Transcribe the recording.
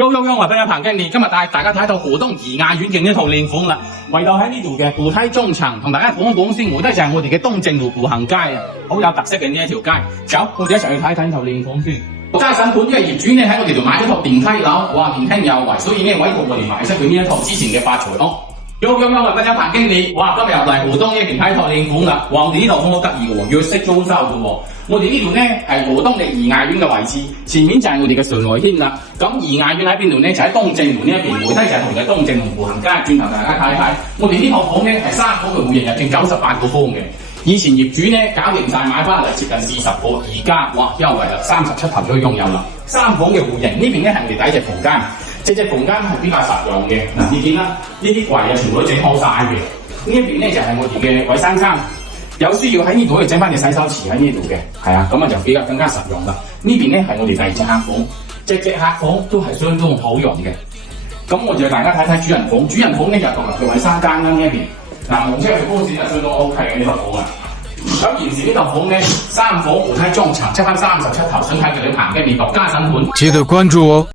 我係分享彭經理，今日帶大家睇到河東怡雅苑嘅呢套靚房啦。圍到喺呢度嘅扶梯中層，同大家講一講先。我覺得就係我哋嘅東正路步行街啊，好有特色嘅呢一條街。走，我哋一齊去睇睇呢套靚房先。家審盤呢個業主呢喺我哋度買咗套電梯樓，哇，年輕有為，所以呢委託我哋埋身佢呢一套之前嘅發財屋。我係分享彭經理，哇，今日又嚟河東呢邊睇套靚房啦。哇，我哋呢度好得意嘅喎，約式裝修嘅喎。我哋呢度呢係河東嘅怡雅苑嘅位置，前面就係我哋嘅順來軒啦。咁怡雅苑喺邊度呢？就喺東正門呢一邊，回低就係同嘅東正門步行街。轉頭大家睇睇，我哋呢套房呢係3房嘅戶型，入正98個方嘅。以前業主呢搞掂晒買翻嚟接近40個，而家哇優惠啦，37頭都擁有啦。3房嘅戶型，呢邊呢係我哋第一隻房間，隻房間係比較實用嘅。嗱，你見啦，呢啲櫃啊全部都整好晒嘅。呢一邊呢就係我哋嘅衞生間。有需要喺呢度可以整翻隻洗手池喺呢度嘅，係啊，咁啊就比較更加實用啦。呢邊咧係我哋第二隻客房，隻客房都係相當好用嘅。咁我就大家睇睇主人房，主人房咧就獨立嘅衞生間啦呢一邊。嗱，無車去公司就相當 OK 嘅呢套房啊。咁現時呢套房咧3房扶梯中層，7分37頭，想睇佢哋行嘅面獨家審盤。記得關注哦。